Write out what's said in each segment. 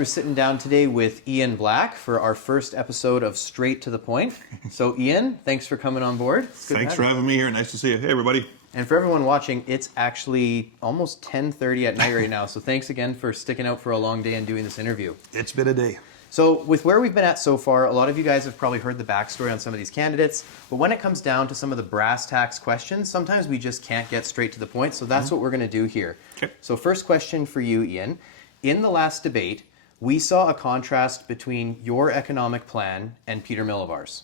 We're sitting down today with Iain Black for our first episode of Straight to the Point. So Iain, thanks for coming on board. Thanks for having me here. Nice to see you. Hey, everybody. And for everyone watching, it's actually almost 10:30 at night right now. So thanks again for sticking out for a long day and doing this interview. It's been a day. So with where we've been at so far, a lot of you guys have probably heard the backstory on some of these candidates. But when it comes down to some of the brass tacks questions, sometimes we just can't get straight to the point. So that's what we're going to do here. Okay. So first question for you, Iain. In the last debate, we saw a contrast between your economic plan and Peter Millivar's.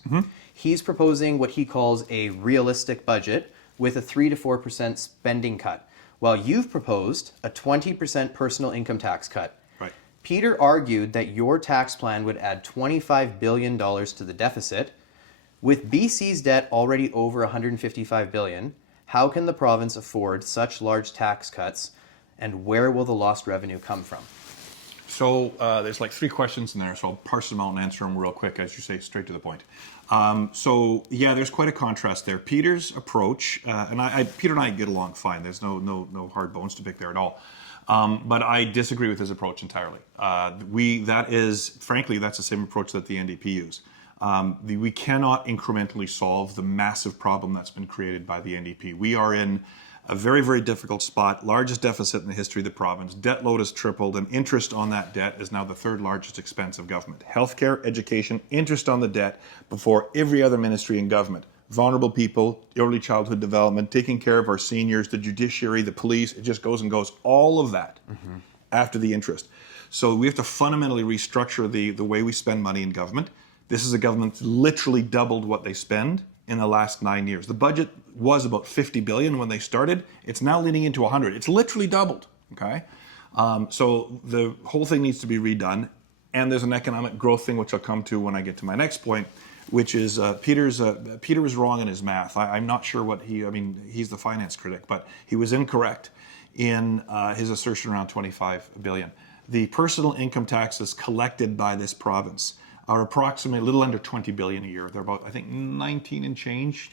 He's proposing what he calls a realistic budget with a 3 to 4% spending cut, while you've proposed a 20% personal income tax cut. Right. Peter argued that your tax plan would add $25 billion to the deficit. With BC's debt already over $155 billion, how can the province afford such large tax cuts, and where will the lost revenue come from? So there's like three questions in there, so I'll parse them out and answer them real quick, as you say, straight to the point. So yeah, there's quite a contrast there. Peter's approach, and Peter and I get along fine. There's no hard bones to pick there at all. But I disagree with his approach entirely. Frankly, that's the same approach that the NDP use. We cannot incrementally solve the massive problem that's been created by the NDP. We are in a very, very difficult spot, largest deficit in the history of the province. Debt load has tripled, and interest on that debt is now the third largest expense of government. Healthcare, education, interest on the debt before every other ministry in government. Vulnerable people, early childhood development, taking care of our seniors, the judiciary, the police, it just goes and goes. All of that after the interest. So we have to fundamentally restructure the way we spend money in government. This is a government that's literally doubled what they spend in the last 9 years. The budget was about $50 billion when they started. It's now leaning into 100. It's literally doubled, okay? So the whole thing needs to be redone. And there's an economic growth thing, which I'll come to when I get to my next point, which is Peter was wrong in his math. I'm not sure he's the finance critic, but he was incorrect in his assertion around $25 billion. The personal income taxes collected by this province are approximately a little under $20 billion a year. They're about, I think, 19 and change,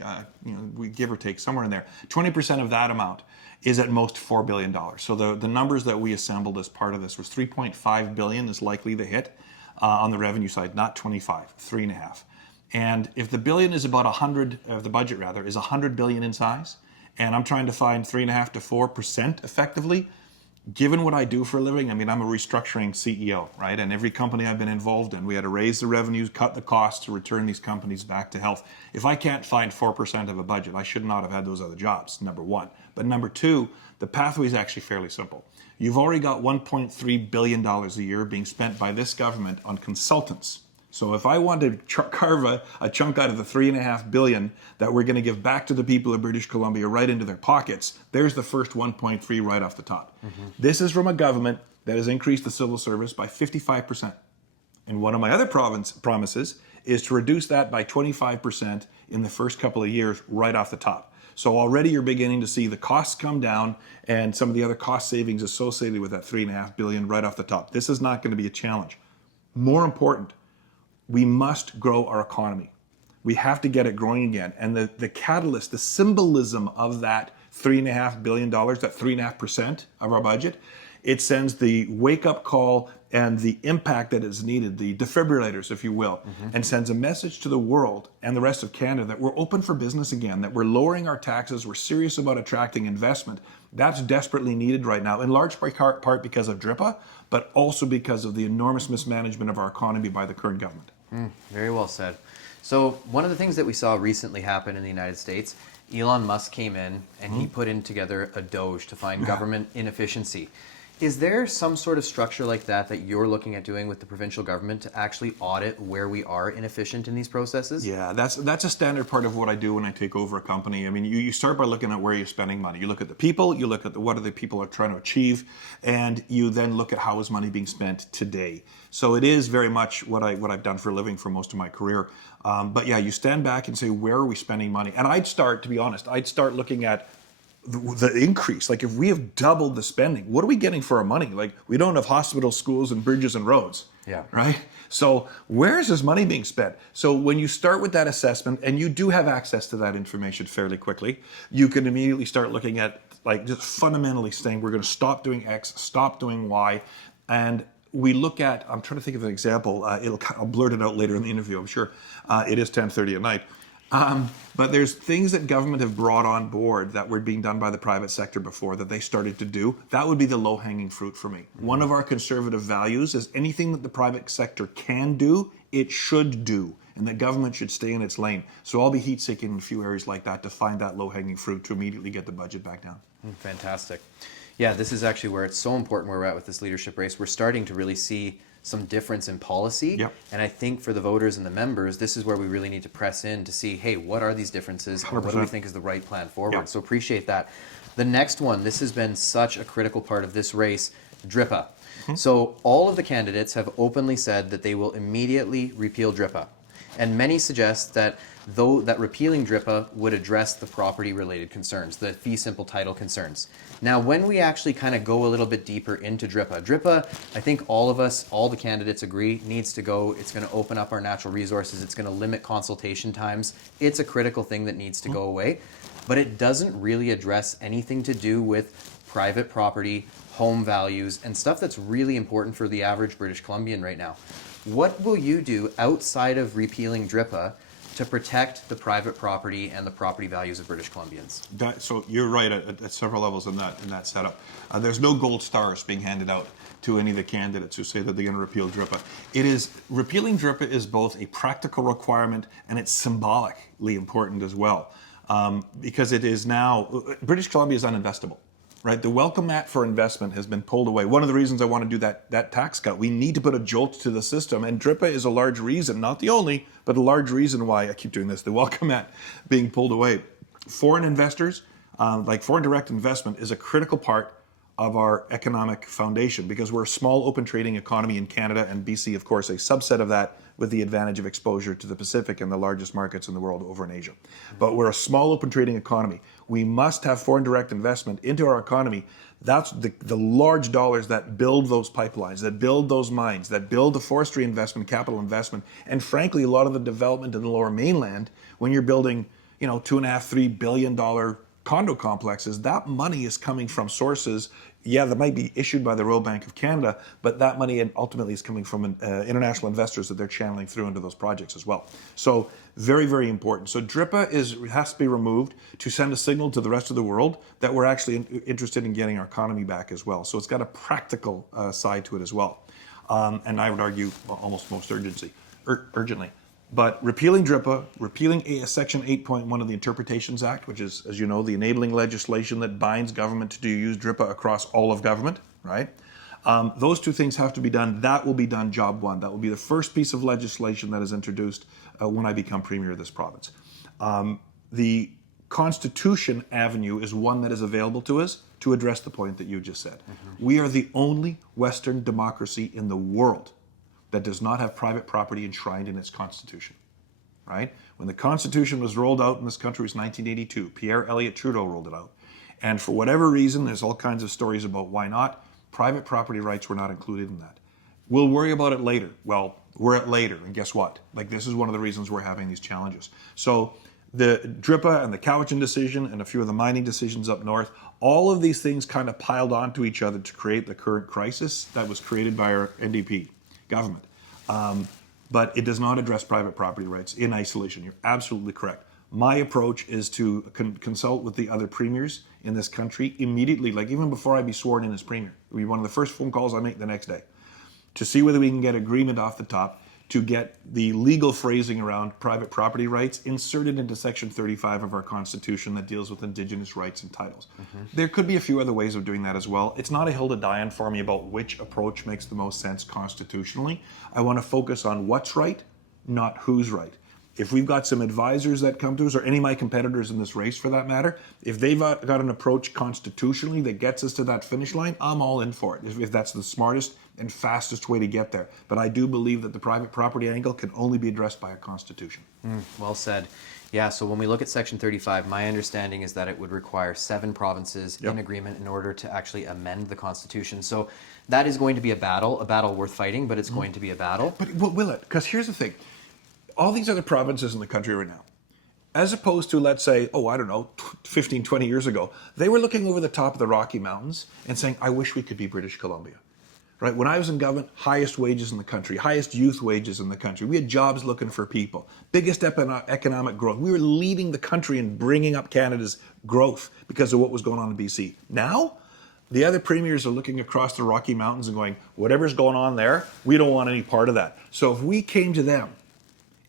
we give or take somewhere in there. 20% of that amount is at most $4 billion. So the numbers that we assembled as part of this was $3.5 billion is likely to hit on the revenue side, not 25, 3.5. And if the billion is about the budget rather, is 100 billion in size, and I'm trying to find 3.5 to 4% effectively, given what I do for a living, I'm a restructuring CEO, right? And every company I've been involved in, we had to raise the revenues, cut the costs to return these companies back to health. If I can't find 4% of a budget, I should not have had those other jobs, number one. But number two, the pathway is actually fairly simple. You've already got $1.3 billion a year being spent by this government on consultants. So if I want to carve a chunk out of the $3.5 billion that we're going to give back to the people of British Columbia right into their pockets, there's the first 1.3 right off the top. This is from a government that has increased the civil service by 55%. And one of my other promises is to reduce that by 25% in the first couple of years right off the top. So already you're beginning to see the costs come down and some of the other cost savings associated with that $3.5 billion right off the top. This is not going to be a challenge. More important, we must grow our economy. We have to get it growing again. And the catalyst, the symbolism of that $3.5 billion, that 3.5% of our budget, it sends the wake-up call and the impact that is needed, the defibrillators, if you will, and sends a message to the world and the rest of Canada that we're open for business again, that we're lowering our taxes, we're serious about attracting investment. That's desperately needed right now, in large part because of DRIPA, but also because of the enormous mismanagement of our economy by the current government. Very well said. So one of the things that we saw recently happen in the United States, Elon Musk came in and he put in together a Doge to find government inefficiency. Is there some sort of structure like that you're looking at doing with the provincial government to actually audit where we are inefficient in these processes? Yeah, that's a standard part of what I do when I take over a company. You start by looking at where you're spending money. You look at the people, you look at what are the people are trying to achieve, and you then look at how is money being spent today. So it is very much what I've done for a living for most of my career. But yeah, you stand back and say, where are we spending money? And to be honest, I'd start looking at the increase. Like, if we have doubled the spending, what are we getting for our money? Like, we don't have hospitals, schools, and bridges and roads. Yeah. Right? So where is this money being spent? So when you start with that assessment, and you do have access to that information fairly quickly, you can immediately start looking at, like, just fundamentally saying, we're going to stop doing X, stop doing Y, and we look at, I'm trying to think of an example. I'll blurt it out later in the interview, I'm sure. It is 10:30 at night. But there's things that government have brought on board that were being done by the private sector before that they started to do. That would be the low-hanging fruit for me. One of our conservative values is anything that the private sector can do, it should do, and that government should stay in its lane. So I'll be heat-seeking in a few areas like that to find that low-hanging fruit to immediately get the budget back down. Fantastic. Yeah, this is actually where it's so important where we're at with this leadership race. We're starting to really see some difference in policy. Yep. And I think for the voters and the members, this is where we really need to press in to see, hey, what are these differences? And what do we 100%. think is the right plan forward? Yep. So appreciate that. The next one, this has been such a critical part of this race, DRIPA. So all of the candidates have openly said that they will immediately repeal DRIPA. And many suggest that repealing DRIPA would address the property-related concerns, the fee simple title concerns. Now, when we actually kind of go a little bit deeper into DRIPA, I think all of us, all the candidates agree, needs to go. It's going to open up our natural resources. It's going to limit consultation times. It's a critical thing that needs to go away. But it doesn't really address anything to do with private property, home values, and stuff that's really important for the average British Columbian right now. What will you do outside of repealing DRIPA to protect the private property and the property values of British Columbians? So you're right at several levels in that setup. There's no gold stars being handed out to any of the candidates who say that they're going to repeal DRIPA. Repealing DRIPA is both a practical requirement and it's symbolically important as well, because it is now, British Columbia is uninvestable. Right, the welcome mat for investment has been pulled away. One of the reasons I want to do that tax cut, we need to put a jolt to the system, and DRIPA is a large reason, not the only, but a large reason why I keep doing this. The welcome mat being pulled away. Foreign investors, like foreign direct investment, is a critical part of our economic foundation because we're a small open trading economy in Canada, and BC, of course, a subset of that with the advantage of exposure to the Pacific and the largest markets in the world over in Asia. But we're a small open trading economy. We must have foreign direct investment into our economy. That's the large dollars that build those pipelines, that build those mines, that build the forestry investment, capital investment, and frankly, a lot of the development in the Lower Mainland. When you're building, $2.5–3 billion condo complexes, that money is coming from sources, that might be issued by the Royal Bank of Canada, but that money ultimately is coming from international investors that they're channeling through into those projects as well. So very, very important. So DRIPA has to be removed to send a signal to the rest of the world that we're actually interested in getting our economy back as well. So it's got a practical side to it as well. And I would argue almost most urgently. But repealing DRIPA, repealing Section 8.1 of the Interpretations Act, which is, as you know, the enabling legislation that binds government to use DRIPA across all of government, right? Those two things have to be done. That will be done job one. That will be the first piece of legislation that is introduced when I become Premier of this province. The Constitution avenue is one that is available to us to address the point that you just said. Mm-hmm. We are the only Western democracy in the world that does not have private property enshrined in its Constitution, right? When the Constitution was rolled out in this country, it was 1982. Pierre Elliott Trudeau rolled it out. And for whatever reason, there's all kinds of stories about why not, private property rights were not included in that. We'll worry about it later. Well, we're at later, and guess what? This is one of the reasons we're having these challenges. So the DRIPA and the Cowichan decision and a few of the mining decisions up north, all of these things kind of piled onto each other to create the current crisis that was created by our NDP government. But it does not address private property rights in isolation. You're absolutely correct. My approach is to consult with the other premiers in this country immediately, even before I be sworn in as premier. It will be one of the first phone calls I make the next day to see whether we can get agreement off the top to get the legal phrasing around private property rights inserted into Section 35 of our Constitution that deals with Indigenous rights and titles. Mm-hmm. There could be a few other ways of doing that as well. It's not a hill to die on for me about which approach makes the most sense constitutionally. I want to focus on what's right, not who's right. If we've got some advisors that come to us, or any of my competitors in this race for that matter, if they've got an approach constitutionally that gets us to that finish line, I'm all in for it, if that's the smartest and fastest way to get there. But I do believe that the private property angle can only be addressed by a constitution. Well said. Yeah, so when we look at Section 35, my understanding is that it would require 7 provinces in agreement in order to actually amend the Constitution. So that is going to be a battle worth fighting, but it's going to be a battle. But will it? Because here's the thing. All these other provinces in the country right now, as opposed to, let's say, 15, 20 years ago, they were looking over the top of the Rocky Mountains and saying, I wish we could be British Columbia, right? When I was in government, highest wages in the country, highest youth wages in the country. We had jobs looking for people, biggest economic growth. We were leading the country in bringing up Canada's growth because of what was going on in BC. Now, the other premiers are looking across the Rocky Mountains and going, whatever's going on there, we don't want any part of that. So if we came to them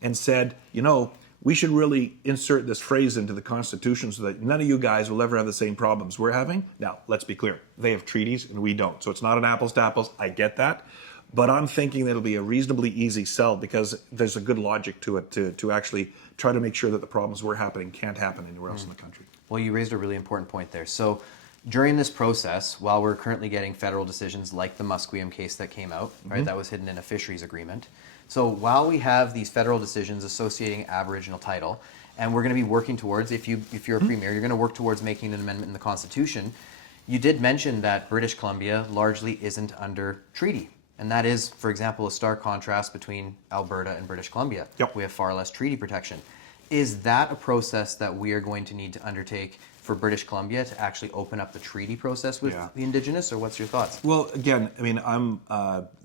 and said, you know, we should really insert this phrase into the Constitution so that none of you guys will ever have the same problems we're having. Now, let's be clear. They have treaties and we don't. So it's not an apples to apples. I get that. But I'm thinking that it'll be a reasonably easy sell because there's a good logic to it to actually try to make sure that the problems we're happening can't happen anywhere else in the country. Well, you raised a really important point there. So during this process, while we're currently getting federal decisions like the Musqueam case that came out, right, that was hidden in a fisheries agreement. So while we have these federal decisions associating Aboriginal title, and we're going to be working towards, if you're a premier, you're going to work towards making an amendment in the Constitution, you did mention that British Columbia largely isn't under treaty. And that is, for example, a stark contrast between Alberta and British Columbia. Yep. We have far less treaty protection. Is that a process that we are going to need to undertake for British Columbia to actually open up the treaty process with the Indigenous, or what's your thoughts? Well, again, I mean, I'm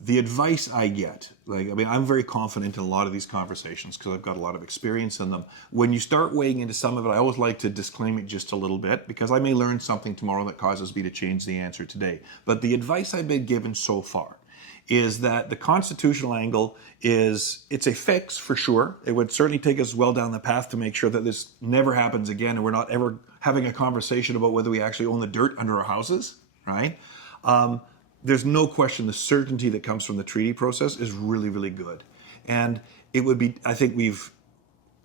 the advice I get. I'm very confident in a lot of these conversations because I've got a lot of experience in them. When you start weighing into some of it, I always like to disclaim it just a little bit because I may learn something tomorrow that causes me to change the answer today. But the advice I've been given so far is that the constitutional angle it's a fix for sure. It would certainly take us well down the path to make sure that this never happens again and we're not ever having a conversation about whether we actually own the dirt under our houses, right? There's no question the certainty that comes from the treaty process is really, really good. And it would be, I think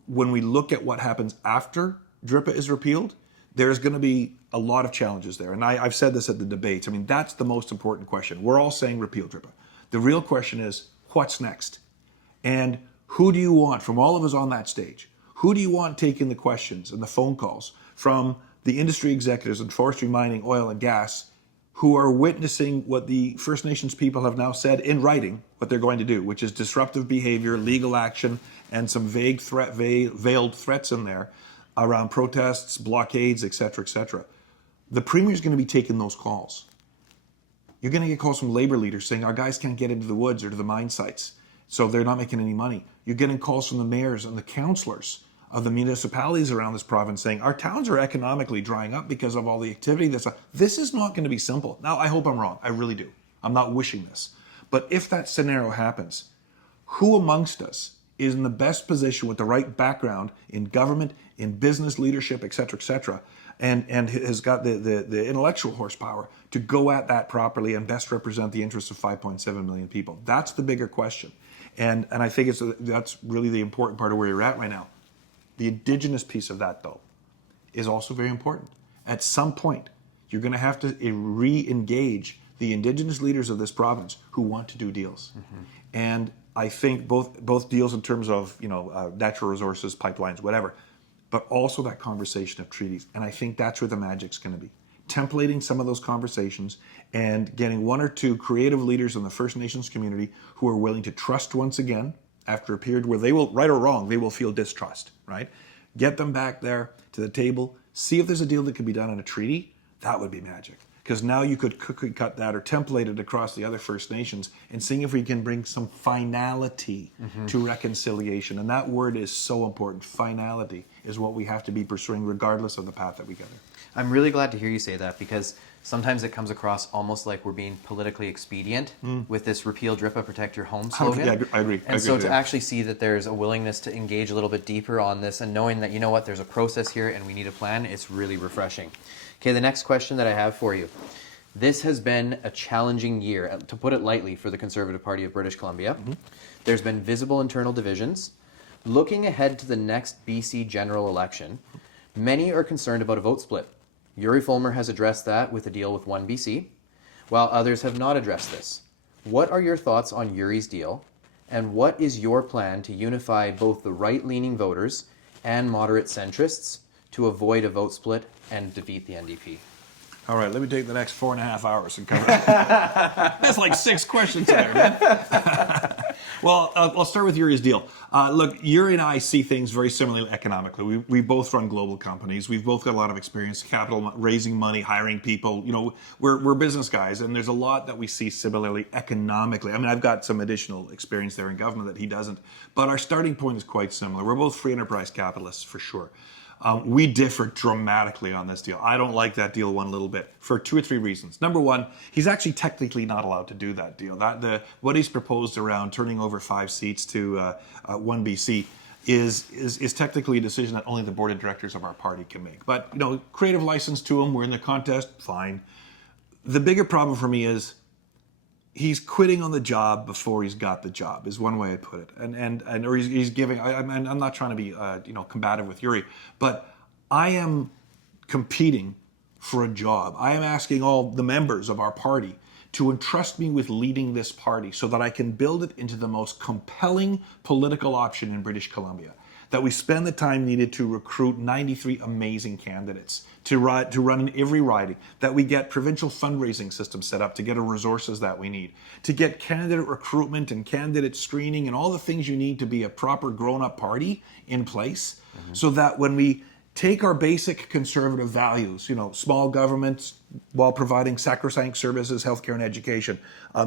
when we look at what happens after DRIPA is repealed, there's going to be a lot of challenges there. And I've said this at the debates. I mean, that's the most important question. We're all saying repeal DRIPA. The real question is, what's next? And who do you want from all of us on that stage? Who do you want taking the questions and the phone calls from the industry executives in forestry, mining, oil, and gas who are witnessing what the First Nations people have now said in writing what they're going to do, which is disruptive behavior, legal action, and some vague veiled threats in there around protests, blockades, et cetera, et cetera. The Premier's going to be taking those calls. You're going to get calls from labor leaders saying our guys can't get into the woods or to the mine sites, so they're not making any money. You're getting calls from the mayors and the councillors of the municipalities around this province saying our towns are economically drying up because of all the activity that's up. This is not going to be simple. Now, I hope I'm wrong. I really do. I'm not wishing this. But if that scenario happens, who amongst us is in the best position with the right background in government, in business leadership, et cetera, and has got the intellectual horsepower to go at that properly and best represent the interests of 5.7 million people? That's the bigger question. And I think that's really the important part of where you're at right now. The Indigenous piece of that, though, is also very important. At some point, you're going to have to re-engage the Indigenous leaders of this province who want to do deals. And I think both deals in terms of natural resources, pipelines, whatever, but also that conversation of treaties. And I think that's where the magic's going to be. Templating some of those conversations and getting one or two creative leaders in the First Nations community who are willing to trust once again after a period where they will, right or wrong, they will feel distrust, right? Get them back there to the table, see if there's a deal that can be done on a treaty. That would be magic. Because now you could cookie cut that or template it across the other First Nations and seeing if we can bring some finality to reconciliation. And that word is so important. Finality is what we have to be pursuing regardless of the path that we get in. I'm really glad to hear you say that because sometimes it comes across almost like we're being politically expedient with this repeal DRIPA, protect your home slogan. Yeah, I agree. And so to actually see that there's a willingness to engage a little bit deeper on this and knowing that, you know what, there's a process here and we need a plan, it's really refreshing. Okay, the next question that I have for you. This has been a challenging year, to put it lightly, for the Conservative Party of British Columbia. There's been visible internal divisions. Looking ahead to the next BC general election, many are concerned about a vote split. Yuri Fulmer has addressed that with a deal with One BC, while others have not addressed this. What are your thoughts on Yuri's deal, and what is your plan to unify both the right-leaning voters and moderate centrists to avoid a vote split and defeat the NDP? All right, let me take the next 4.5 hours and cover it. That's like 6 questions there, man. Well, I'll start with Yuri's deal. Look, Yuri and I see things very similarly economically. We both run global companies. We've both got a lot of experience, capital, raising money, hiring people. You know, we're business guys, and there's a lot that we see similarly economically. I mean, I've got some additional experience there in government that he doesn't, but our starting point is quite similar. We're both free enterprise capitalists for sure. We differ dramatically on this deal. I don't like that deal one little bit for 2 or 3 reasons. Number one, he's actually technically not allowed to do that deal. What he's proposed around turning over 5 seats to 1 BC is technically a decision that only the board of directors of our party can make. But, you know, creative license to him. We're in the contest. Fine. The bigger problem for me is he's quitting on the job before he's got the job, is one way I'd put it. Or he's giving, I'm not trying to be, combative with Yuri, but I am competing for a job. I am asking all the members of our party to entrust me with leading this party so that I can build it into the most compelling political option in British Columbia. That we spend the time needed to recruit 93 amazing candidates, to run in every riding, that we get provincial fundraising systems set up to get the resources that we need, to get candidate recruitment and candidate screening and all the things you need to be a proper grown-up party in place, so that when we take our basic conservative values, you know, small governments while providing sacrosanct services, healthcare and education.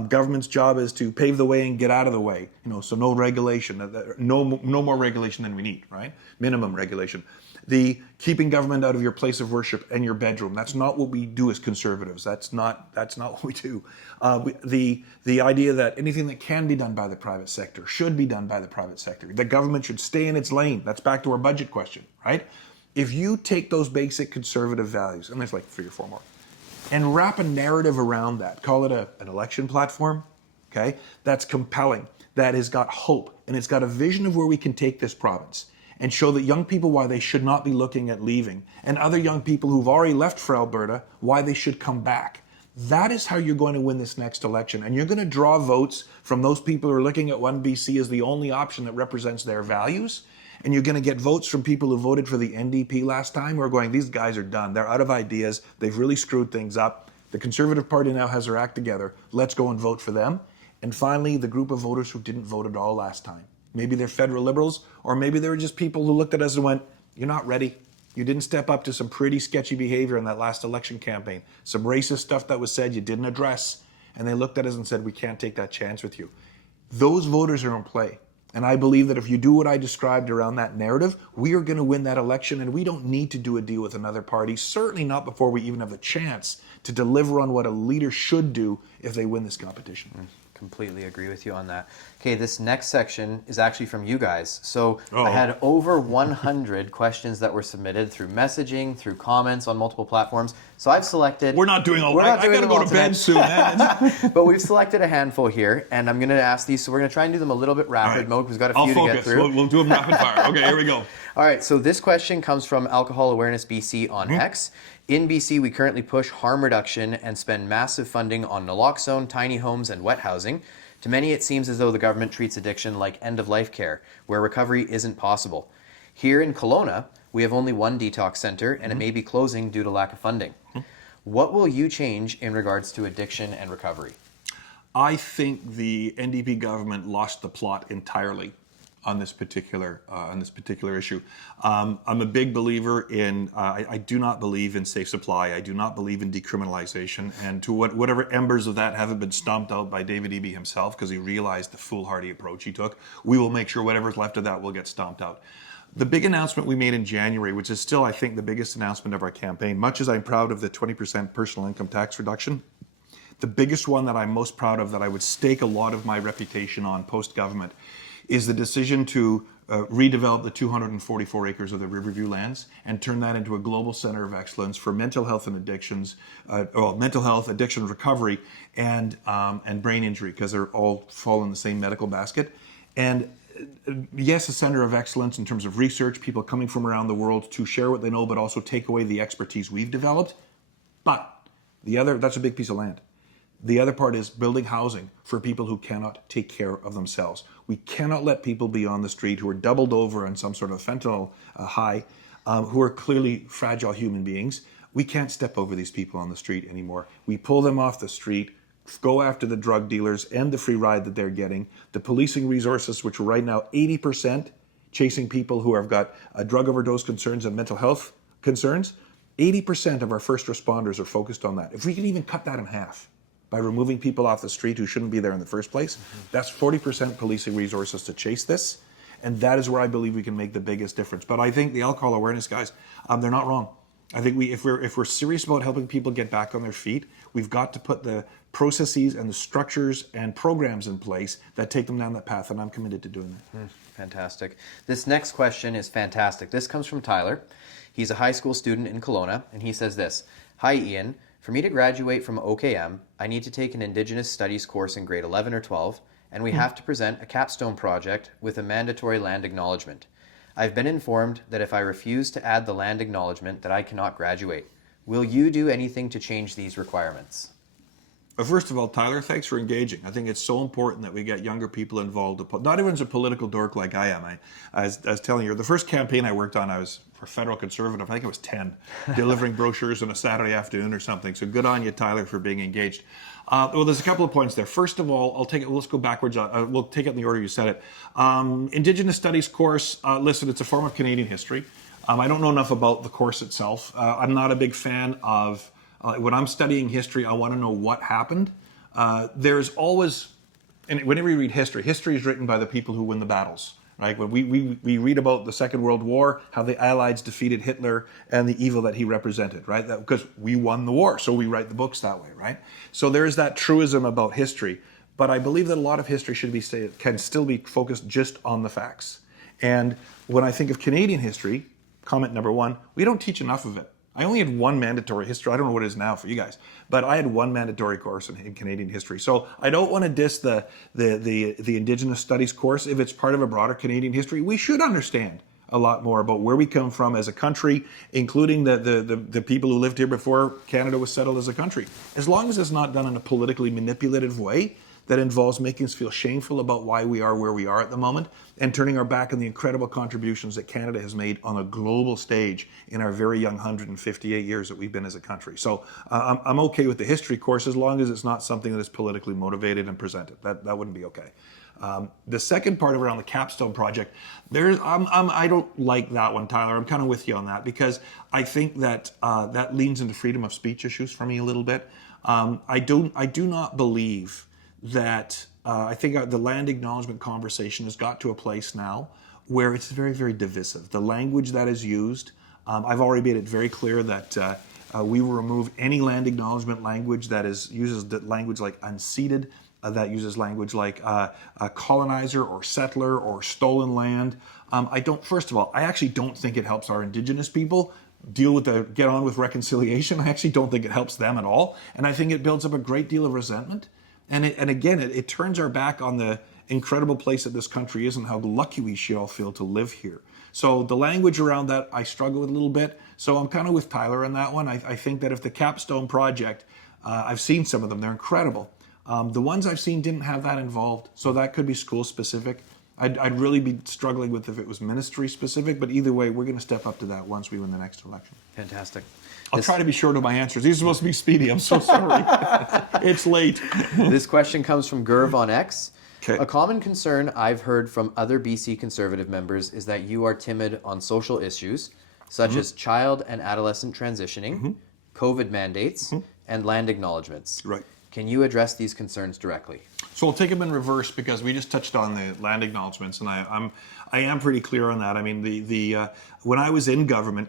Government's job is to pave the way and get out of the way, you know, so no regulation, no more regulation than we need, right? Minimum regulation. The keeping government out of your place of worship and your bedroom. That's not what we do as conservatives. That's not what we do. The idea that anything that can be done by the private sector should be done by the private sector. The government should stay in its lane. That's back to our budget question, right? If you take those basic conservative values, and there's like 3 or 4 more, and wrap a narrative around that, call it an election platform, okay, that's compelling, that has got hope, and it's got a vision of where we can take this province, and show that young people why they should not be looking at leaving, and other young people who've already left for Alberta, why they should come back. That is how you're going to win this next election, and you're going to draw votes from those people who are looking at 1 BC as the only option that represents their values. And you're going to get votes from people who voted for the NDP last time who are going, these guys are done. They're out of ideas. They've really screwed things up. The Conservative Party now has their act together. Let's go and vote for them. And finally, the group of voters who didn't vote at all last time. Maybe they're federal liberals, or maybe they were just people who looked at us and went, you're not ready. You didn't step up to some pretty sketchy behavior in that last election campaign. Some racist stuff that was said you didn't address. And they looked at us and said, we can't take that chance with you. Those voters are in play. And I believe that if you do what I described around that narrative, we are going to win that election, and we don't need to do a deal with another party, certainly not before we even have the chance to deliver on what a leader should do if they win this competition. Completely agree with you on that. Okay, this next section is actually from you guys. So I had over 100 questions that were submitted through messaging, through comments on multiple platforms. So I've selected... We're not doing all that. I got to go to bed soon, man. But we've selected a handful here, and I'm going to ask these. So we're going to try and do them a little bit rapid mode. We've got a few to get through. We'll do them rapid fire. Okay, here we go. All right, so this question comes from Alcohol Awareness BC on X. In BC, we currently push harm reduction and spend massive funding on naloxone, tiny homes, and wet housing. To many, it seems as though the government treats addiction like end-of-life care, where recovery isn't possible. Here in Kelowna, we have only 1 detox center, and it may be closing due to lack of funding. What will you change in regards to addiction and recovery? I think the NDP government lost the plot entirely on this particular issue. I'm a big believer in. I do not believe in safe supply. I do not believe in decriminalization. And to whatever embers of that haven't been stomped out by David Eby himself, because he realized the foolhardy approach he took, we will make sure whatever's left of that will get stomped out. The big announcement we made in January, which is still, I think, the biggest announcement of our campaign, much as I'm proud of the 20% personal income tax reduction, the biggest one that I'm most proud of, that I would stake a lot of my reputation on post-government, is the decision to redevelop the 244 acres of the Riverview lands and turn that into a global center of excellence for mental health and addictions, mental health, addiction recovery, and brain injury, because they're all fall in the same medical basket. And yes, a center of excellence in terms of research, people coming from around the world to share what they know, but also take away the expertise we've developed. But that's a big piece of land. The other part is building housing for people who cannot take care of themselves. We cannot let people be on the street who are doubled over on some sort of fentanyl high, who are clearly fragile human beings. We can't step over these people on the street anymore. We pull them off the street, go after the drug dealers and the free ride that they're getting. The policing resources, which are right now 80% chasing people who have got drug overdose concerns and mental health concerns, 80% of our first responders are focused on that. If we could even cut that in half by removing people off the street who shouldn't be there in the first place, that's 40% policing resources to chase this. And that is where I believe we can make the biggest difference. But I think the alcohol awareness guys, they're not wrong. I think if we're serious about helping people get back on their feet, we've got to put the processes and the structures and programs in place that take them down that path, and I'm committed to doing that. Fantastic. This next question is fantastic. This comes from Tyler. He's a high school student in Kelowna, and he says this: Hi, Iain. For me to graduate from OKM, I need to take an Indigenous Studies course in grade 11 or 12, and we have to present a capstone project with a mandatory land acknowledgement. I've been informed that if I refuse to add the land acknowledgement that I cannot graduate. Will you do anything to change these requirements? First of all, Tyler, thanks for engaging. I think it's so important that we get younger people involved. Not everyone's a political dork like I am. I was telling you, the first campaign I worked on, I was for federal conservative. I think I was 10, delivering brochures on a Saturday afternoon or something. So good on you, Tyler, for being engaged. Well, there's a couple of points there. First of all, let's go backwards. We'll take it in the order you said it. Indigenous Studies course, listen, it's a form of Canadian history. I don't know enough about the course itself. I'm not a big fan of, when I'm studying history, I want to know what happened. There's always, and whenever you read history, history is written by the people who win the battles. Right? When we read about the Second World War, how the Allies defeated Hitler and the evil that he represented, right? Because we won the war, so we write the books that way, right? So there is that truism about history, but I believe that a lot of history can still be focused just on the facts. And when I think of Canadian history, comment number one, we don't teach enough of it. I only had one mandatory history. I don't know what it is now for you guys, but I had one mandatory course in Canadian history. So I don't want to diss the Indigenous Studies course. If it's part of a broader Canadian history, we should understand a lot more about where we come from as a country, including the people who lived here before Canada was settled as a country. As long as it's not done in a politically manipulative way that involves making us feel shameful about why we are where we are at the moment and turning our back on the incredible contributions that Canada has made on a global stage in our very young 158 years that we've been as a country. So I'm okay with the history course as long as it's not something that is politically motivated and presented. That wouldn't be okay. The second part around the capstone project, I don't like that one, Tyler. I'm kind of with you on that because I think that that leans into freedom of speech issues for me a little bit. I do not believe that I think the land acknowledgement conversation has got to a place now where it's very, very divisive. The language that is used, I've already made it very clear that we will remove any land acknowledgement language that uses language like unceded, that uses language like a colonizer or settler or stolen land. First of all, I actually don't think it helps our Indigenous people get on with reconciliation. I actually don't think it helps them at all. And I think it builds up a great deal of resentment. And again, it turns our back on the incredible place that this country is and how lucky we should all feel to live here. So the language around that, I struggle with a little bit. So I'm kind of with Tyler on that one. I think that if the capstone project, I've seen some of them, they're incredible. The ones I've seen didn't have that involved. So that could be school specific. I'd really be struggling with if it was ministry specific, but either way, we're going to step up to that once we win the next election. Fantastic. I'll try to be short of my answers. These are supposed to be speedy. I'm so sorry. It's late. This question comes from Gurv on X. Okay. A common concern I've heard from other BC Conservative members is that you are timid on social issues, such as child and adolescent transitioning, COVID mandates, and land acknowledgements. Right. Can you address these concerns directly? So we'll take them in reverse because we just touched on the land acknowledgements, and I am pretty clear on that. I mean, when I was in government,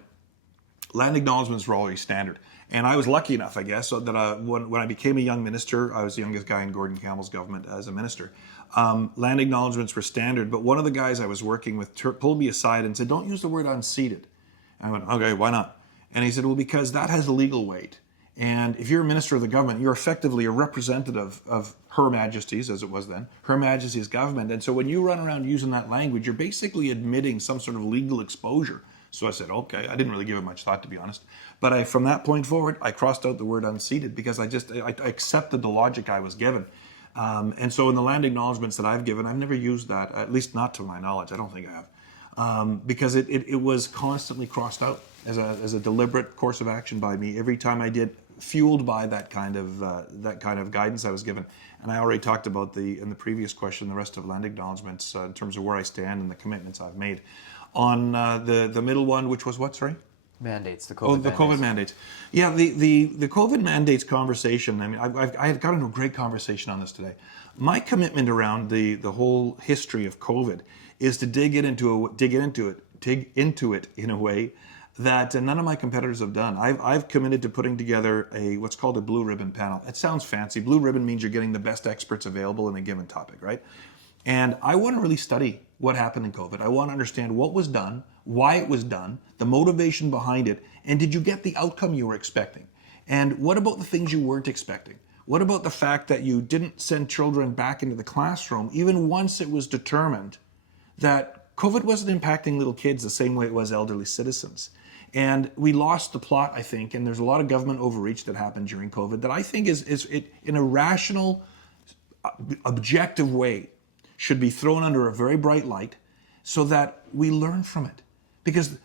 land acknowledgements were always standard. And I was lucky enough, I guess, so that when I became a young minister, I was the youngest guy in Gordon Campbell's government as a minister. Land acknowledgements were standard, but one of the guys I was working with pulled me aside and said, "Don't use the word unceded." I went, "Okay, why not?" And he said, "Well, because that has a legal weight. And if you're a minister of the government, you're effectively a representative of Her Majesty's, as it was then, Her Majesty's government. And so when you run around using that language, you're basically admitting some sort of legal exposure." So I said, okay. I didn't really give it much thought, to be honest. But from that point forward, I crossed out the word unceded because I accepted the logic I was given. And so in the land acknowledgements that I've given, I've never used that, at least not to my knowledge. I don't think I have. Because it was constantly crossed out as a deliberate course of action by me. Every time I did fueled by that kind of guidance I was given. And I already talked about in the previous question, the rest of land acknowledgements in terms of where I stand and the commitments I've made. On the middle one, which was what, sorry? Mandates, the COVID Oh, the mandates. COVID mandates. Yeah, the COVID mandates conversation, I mean, I had gotten a great conversation on this today. My commitment around the whole history of COVID is to dig into it in a way that none of my competitors have done. I've committed to putting together what's called a blue ribbon panel. It sounds fancy. Blue ribbon means you're getting the best experts available in a given topic, right? And I want to really study what happened in COVID. I want to understand what was done, why it was done, the motivation behind it, and did you get the outcome you were expecting? And what about the things you weren't expecting? What about the fact that you didn't send children back into the classroom even once it was determined that COVID wasn't impacting little kids the same way it was elderly citizens? And we lost the plot, I think, and there's a lot of government overreach that happened during COVID that I think is in a rational, objective way, should be thrown under a very bright light so that we learn from it. Because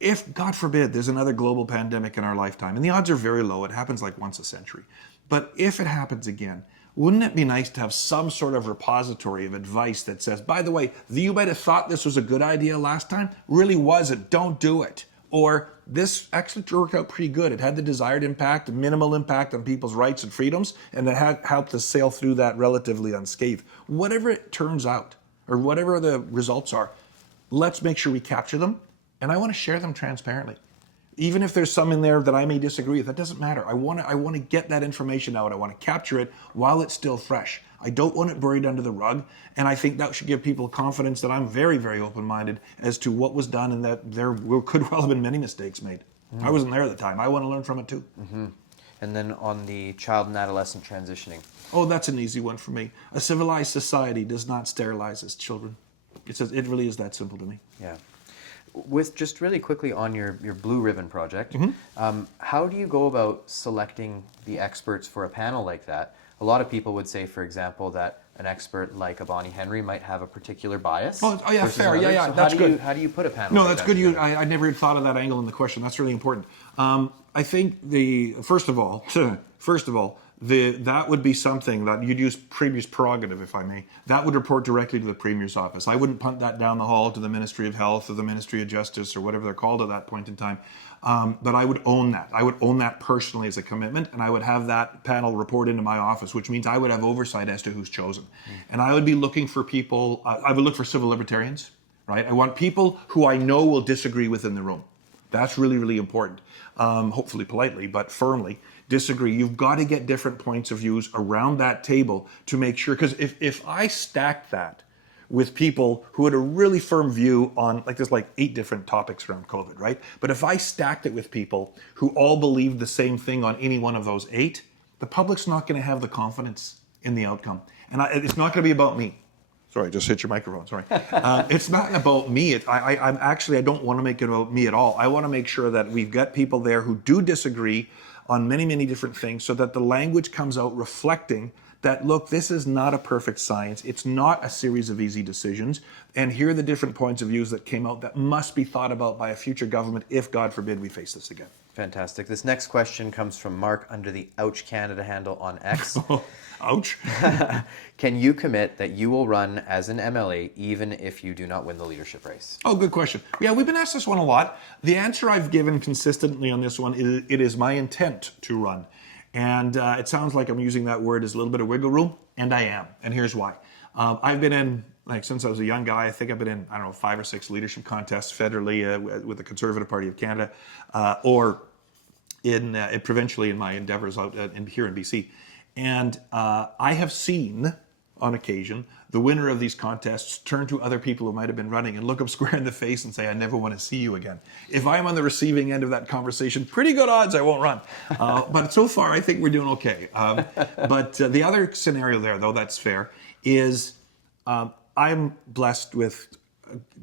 if, God forbid, there's another global pandemic in our lifetime, and the odds are very low, it happens like once a century. But if it happens again, wouldn't it be nice to have some sort of repository of advice that says, by the way, you might have thought this was a good idea last time, really wasn't, don't do it. Or this actually worked out pretty good. It had the desired impact, minimal impact on people's rights and freedoms, and it had helped us sail through that relatively unscathed. Whatever it turns out, or whatever the results are, let's make sure we capture them, and I want to share them transparently. Even if there's some in there that I may disagree with, that doesn't matter. I want to get that information out. I want to capture it while it's still fresh. I don't want it buried under the rug, and I think that should give people confidence that I'm very, very open-minded as to what was done and that there could well have been many mistakes made. I wasn't there at the time. I want to learn from it too. And then on the child and adolescent transitioning. Oh, that's an easy one for me. A civilized society does not sterilize its children. It really is that simple to me. Yeah. With just really quickly on your Blue Ribbon project, how do you go about selecting the experts for a panel like that? A lot of people would say, for example, that an expert like a Bonnie Henry might have a particular bias. Oh yeah, versus fair. another. Yeah, So that's good. How do you put a panel? No, like that's that good. together? I never had thought of that angle in the question. That's really important. I think first of all, that would be something that you'd use Premier's prerogative, if I may. That would report directly to the Premier's office. I wouldn't punt that down the hall to the Ministry of Health or the Ministry of Justice or whatever they're called at that point in time. But I would own that. I would own that personally as a commitment, and I would have that panel report into my office, which means I would have oversight as to who's chosen. And I would be looking for people, I would look for civil libertarians, right? I want people who I know will disagree within the room. That's really, really important. Hopefully politely, but firmly disagree. You've got to get different points of views around that table to make sure, because if I stacked that with people who had a really firm view on, there's 8 different topics around COVID, right? But if I stacked it with people who all believed the same thing on any one of those 8, the public's not going to have the confidence in the outcome. And it's not going to be about me. Sorry, I just hit your microphone, sorry. It's not about me. I don't want to make it about me at all. I want to make sure that we've got people there who do disagree on many, many different things so that the language comes out reflecting that, look, this is not a perfect science. It's not a series of easy decisions. And here are the different points of views that came out that must be thought about by a future government if, God forbid, we face this again. Fantastic. This next question comes from Mark under the Ouch Canada handle on X. Ouch. Can you commit that you will run as an MLA even if you do not win the leadership race? Oh, good question. Yeah, we've been asked this one a lot. The answer I've given consistently on this one is it is my intent to run. And it sounds like I'm using that word as a little bit of wiggle room, and I am. And here's why. I've been in, since I was a young guy, I think I've been in, 5 or 6 leadership contests federally with the Conservative Party of Canada, or provincially in my endeavors out here in BC. And I have seen, on occasion, the winner of these contests turn to other people who might have been running and look them square in the face and say, I never want to see you again. If I'm on the receiving end of that conversation, pretty good odds I won't run. But so far, I think we're doing okay. But the other scenario there, though, that's fair, is I'm blessed with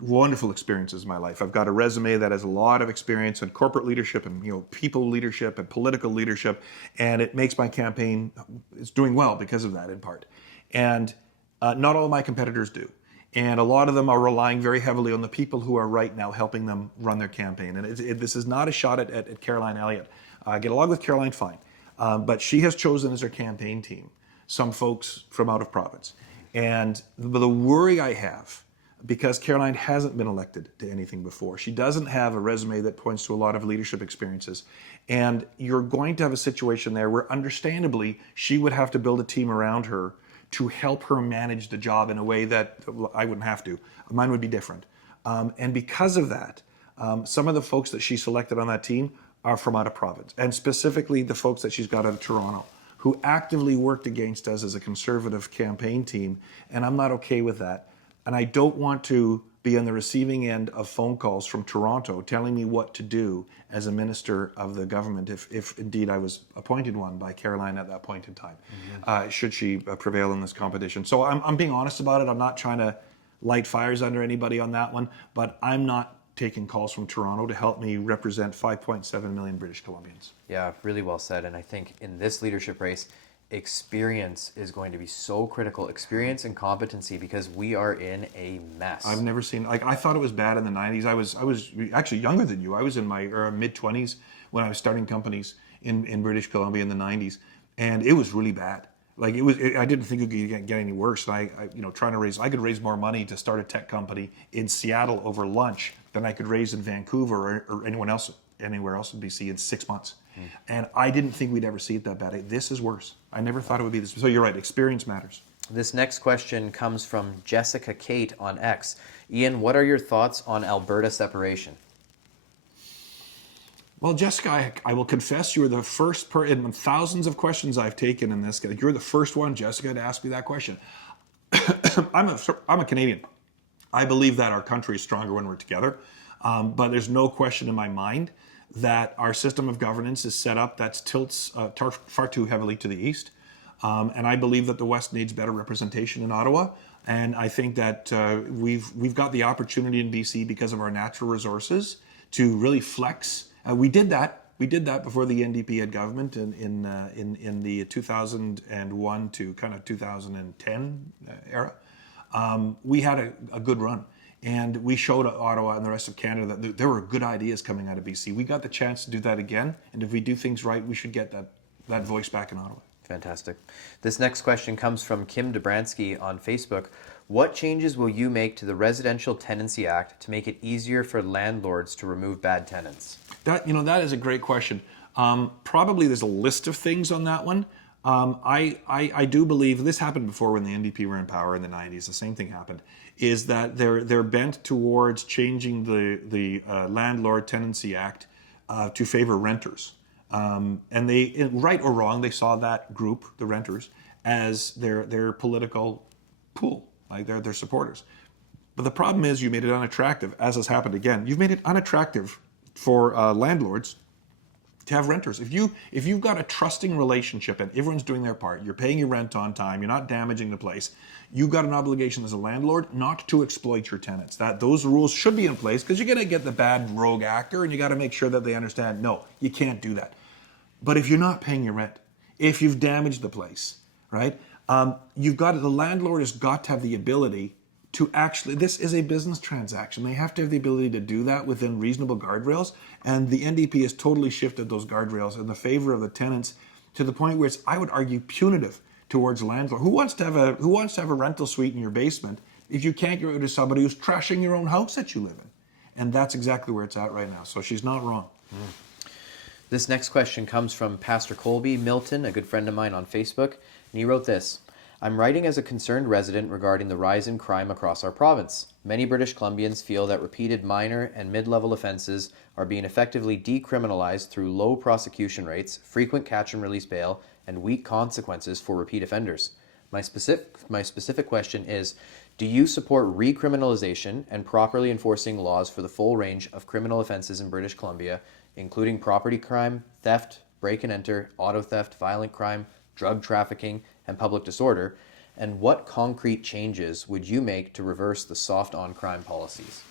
wonderful experiences in my life. I've got a resume that has a lot of experience in corporate leadership and people leadership and political leadership, and it makes my campaign is doing well because of that in part. And not all of my competitors do. And a lot of them are relying very heavily on the people who are right now helping them run their campaign. And this is not a shot at Caroline Elliott. I get along with Caroline fine. But she has chosen as her campaign team some folks from out of province. And the worry I have, because Caroline hasn't been elected to anything before, she doesn't have a resume that points to a lot of leadership experiences. And you're going to have a situation there where, understandably, she would have to build a team around her to help her manage the job in a way that I wouldn't have to. Mine would be different. And because of that, some of the folks that she selected on that team are from out of province, and specifically the folks that she's got out of Toronto, who actively worked against us as a Conservative campaign team, and I'm not okay with that. And I don't want to be on the receiving end of phone calls from Toronto telling me what to do as a minister of the government, if indeed I was appointed one by Caroline at that point in time, should she prevail in this competition. So I'm being honest about it. I'm not trying to light fires under anybody on that one, but I'm not taking calls from Toronto to help me represent 5.7 million British Columbians. Yeah, really well said. And I think in this leadership race, experience is going to be so critical. Experience and competency, because we are in a mess. I've never seen, like, I thought it was bad in the 90s. I was actually younger than you. I was in my mid-20s when I was starting companies in British Columbia in the 90s, and it was really bad. Like, I didn't think it could get any worse. And I could raise more money to start a tech company in Seattle over lunch than I could raise in Vancouver or anywhere else in BC in 6 months. And I didn't think we'd ever see it that bad. This is worse. I never thought it would be this. So you're right, experience matters. This next question comes from Jessica Kate on X. Iain, what are your thoughts on Alberta separation? Well, Jessica, I will confess you were the first in thousands of questions I've taken in this. You're the first one, Jessica, to ask me that question. I'm a Canadian. I believe that our country is stronger when we're together. But there's no question in my mind that our system of governance is set up that tilts far too heavily to the east. And I believe that the West needs better representation in Ottawa. And I think that we've got the opportunity in BC because of our natural resources to really flex. We did that. We did that before the NDP had government in the 2001 to kind of 2010 era. We had a good run. And we showed Ottawa and the rest of Canada that there were good ideas coming out of BC. We got the chance to do that again. And if we do things right, we should get that voice back in Ottawa. Fantastic. This next question comes from Kim Dobransky on Facebook. What changes will you make to the Residential Tenancy Act to make it easier for landlords to remove bad tenants? That is a great question. Probably there's a list of things on that one. I do believe, this happened before when the NDP were in power in the 90s, the same thing happened, is that they're bent towards changing the Landlord Tenancy Act to favor renters. And they, right or wrong, they saw that group, the renters, as their political pool, like their supporters. But the problem is you made it unattractive, as has happened again. You've made it unattractive for landlords to have renters. If you've got a trusting relationship and everyone's doing their part, you're paying your rent on time, you're not damaging the place, you've got an obligation as a landlord not to exploit your tenants. Those rules should be in place, because you're going to get the bad rogue actor, and you got to make sure that they understand, no, you can't do that. But if you're not paying your rent, if you've damaged the place, right, the landlord has got to have the ability to actually, this is a business transaction. They have to have the ability to do that within reasonable guardrails. And the NDP has totally shifted those guardrails in the favor of the tenants to the point where it's, I would argue, punitive towards landlord. Who wants to have a rental suite in your basement if you can't get rid of somebody who's trashing your own house that you live in? And that's exactly where it's at right now. So she's not wrong. This next question comes from Pastor Colby Milton, a good friend of mine on Facebook. And he wrote this. I'm writing as a concerned resident regarding the rise in crime across our province. Many British Columbians feel that repeated minor and mid-level offences are being effectively decriminalised through low prosecution rates, frequent catch and release bail, and weak consequences for repeat offenders. My specific question is, do you support recriminalisation and properly enforcing laws for the full range of criminal offences in British Columbia, including property crime, theft, break and enter, auto theft, violent crime, drug trafficking, and public disorder, and what concrete changes would you make to reverse the soft on crime policies?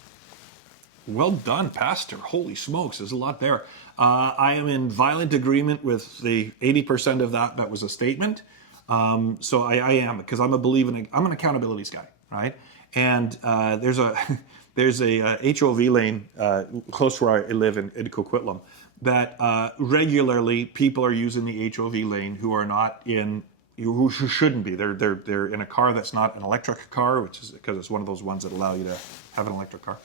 Well done, Pastor. Holy smokes, there's a lot there. I am in violent agreement with the 80% of that was a statement. So I am, because I'm an accountabilities guy, right? And there's a HOV lane close to where I live in Coquitlam that regularly people are using the HOV lane who are not in, who shouldn't be. They're in a car that's not an electric car, which is because it's one of those ones that allow you to have an electric car,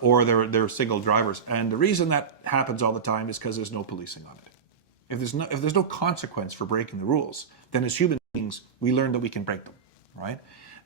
or they're single drivers. And the reason that happens all the time is because there's no policing on it. If there's no consequence for breaking the rules, then as human beings, we learn that we can break them, right?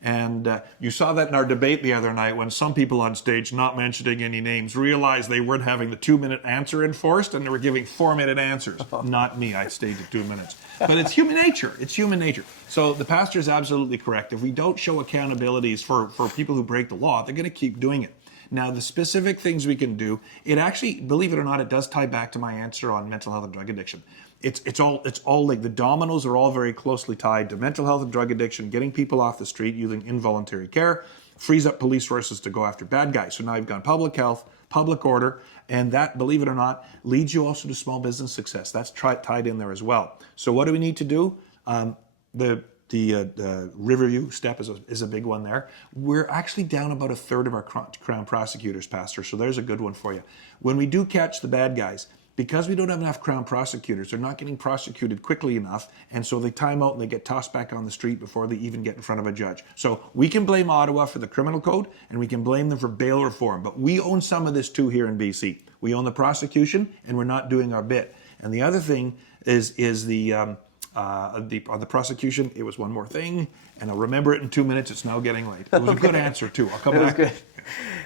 And you saw that in our debate the other night when some people on stage, not mentioning any names, realized they weren't having the 2-minute answer enforced and they were giving 4-minute answers. Not me, I stayed at 2 minutes. But it's human nature. It's human nature. So the pastor is absolutely correct. If we don't show accountabilities for people who break the law, they're going to keep doing it. Now, the specific things we can do, it actually, believe it or not, it does tie back to my answer on mental health and drug addiction. It's all like the dominoes are all very closely tied to mental health and drug addiction, getting people off the street using involuntary care, frees up police forces to go after bad guys. So now you've got public health, public order, and that, believe it or not, leads you also to small business success. That's tied in there as well. So what do we need to do? The Riverview step is a big one there. We're actually down about a third of our Crown prosecutors, Pastor, so there's a good one for you. When we do catch the bad guys, because we don't have enough Crown prosecutors, they're not getting prosecuted quickly enough, and so they time out and they get tossed back on the street before they even get in front of a judge. So we can blame Ottawa for the criminal code, and we can blame them for bail reform, but we own some of this too here in BC. We own the prosecution, and we're not doing our bit. And the other thing is on the prosecution, it was one more thing, and I'll remember it in 2 minutes. It's now getting late. It was a good answer too. I'll come back. Good.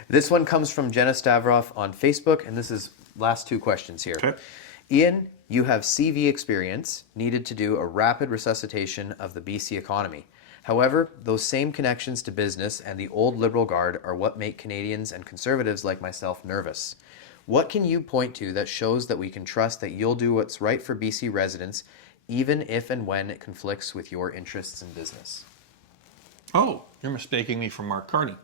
This one comes from Jenna Stavroff on Facebook, and this is last 2 questions here. Okay. Iain, you have CV experience needed to do a rapid resuscitation of the BC economy. However, those same connections to business and the old Liberal guard are what make Canadians and Conservatives like myself nervous. What can you point to that shows that we can trust that you'll do what's right for BC residents, even if and when it conflicts with your interests in business? Oh, you're mistaking me for Mark Carney.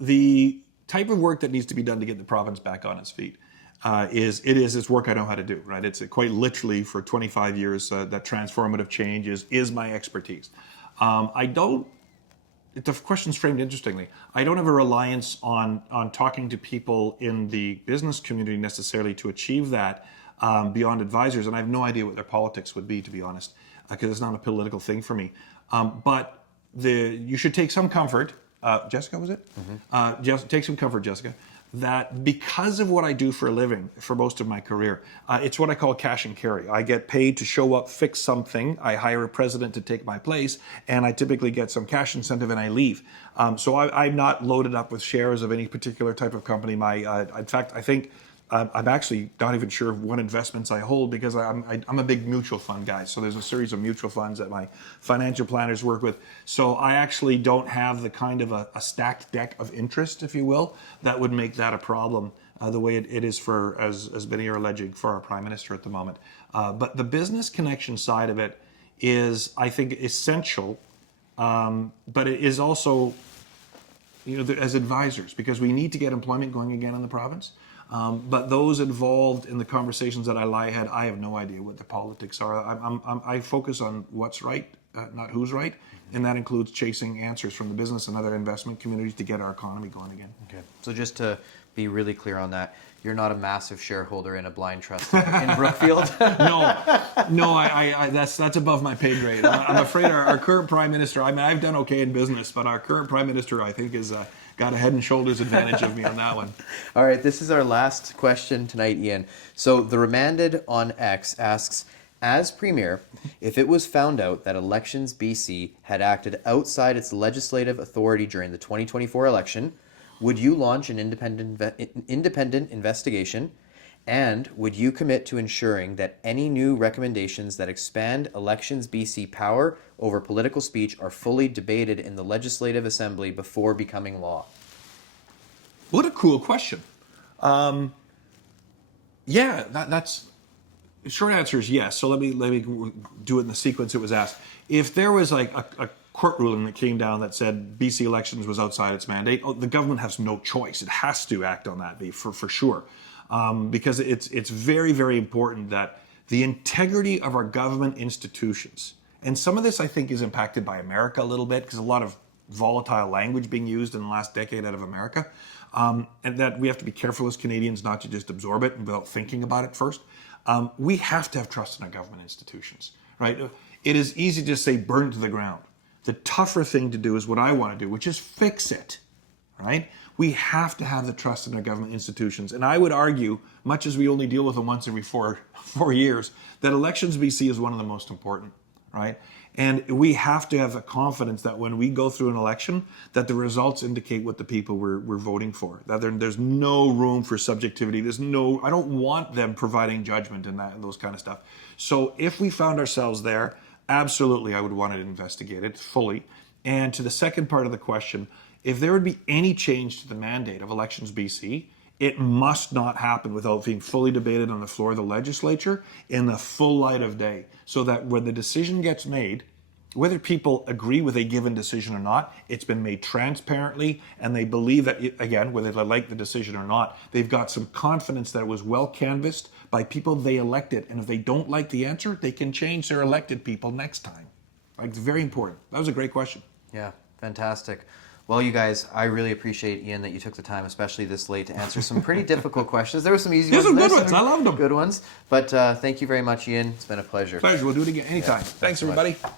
The type of work that needs to be done to get the province back on its feet it's work I know how to do, right? It's quite literally for 25 years that transformative change is my expertise. The question's framed interestingly. I don't have a reliance on talking to people in the business community necessarily to achieve that beyond advisors, and I have no idea what their politics would be, to be honest, because it's not a political thing for me. But you should take some comfort, Jessica, was it? Mm-hmm. Take some comfort, Jessica, that because of what I do for a living for most of my career, it's what I call cash and carry. I get paid to show up, fix something, I hire a president to take my place, and I typically get some cash incentive and I leave. So I'm not loaded up with shares of any particular type of company. In fact, I think I'm actually not even sure what investments I hold because I'm a big mutual fund guy. So there's a series of mutual funds that my financial planners work with. So I actually don't have the kind of a stacked deck of interest, if you will, that would make that a problem the way it is for, as many are alleging, for our Prime Minister at the moment. But the business connection side of it is, I think, essential, but it is also, as advisors, because we need to get employment going again in the province. But those involved in the conversations that I lie ahead, I have no idea what the politics are. I focus on what's right, not who's right, and that includes chasing answers from the business and other investment communities to get our economy going again. Okay. So just to be really clear on that, you're not a massive shareholder in a blind trust in Brookfield? No, that's above my pay grade. I'm afraid our current Prime Minister, I've done okay in business, but our current Prime Minister, I think, is got a head and shoulders advantage of me on that one. All right, this is our last question tonight, Iain. So the Remanded on X asks, as Premier, if it was found out that Elections BC had acted outside its legislative authority during the 2024 election, would you launch an independent investigation? And would you commit to ensuring that any new recommendations that expand Elections BC power over political speech are fully debated in the Legislative Assembly before becoming law? What a cool question. That's the short answer is yes. So let me do it in the sequence it was asked. If there was like a court ruling that came down that said BC elections was outside its mandate, the government has no choice. It has to act on that for sure. Because it's very, very important that the integrity of our government institutions, and some of this I think is impacted by America a little bit because a lot of volatile language being used in the last decade out of America, and that we have to be careful as Canadians not to just absorb it without thinking about it first. We have to have trust in our government institutions, right? It is easy to say burn to the ground. The tougher thing to do is what I want to do, which is fix it, right? We have to have the trust in our government institutions. And I would argue, much as we only deal with them once every four years, that Elections BC is one of the most important, right? And we have to have the confidence that when we go through an election, that the results indicate what the people we're voting for. That there's no room for subjectivity. I don't want them providing judgment and those kind of stuff. So if we found ourselves there, absolutely, I would want it investigated fully. And to the second part of the question, if there would be any change to the mandate of Elections BC, it must not happen without being fully debated on the floor of the legislature in the full light of day, so that when the decision gets made, whether people agree with a given decision or not, it's been made transparently, and they believe that, again, whether they like the decision or not, they've got some confidence that it was well canvassed by people they elected. And if they don't like the answer, they can change their elected people next time. Like, it's very important. That was a great question. Yeah, fantastic. Well, you guys, I really appreciate, Iain, that you took the time, especially this late, to answer some pretty difficult questions. There were some easy ones. There's some good ones. I loved them. Good ones. But thank you very much, Iain. It's been a pleasure. Pleasure. We'll do it again anytime. Yeah, Thanks everybody. Much.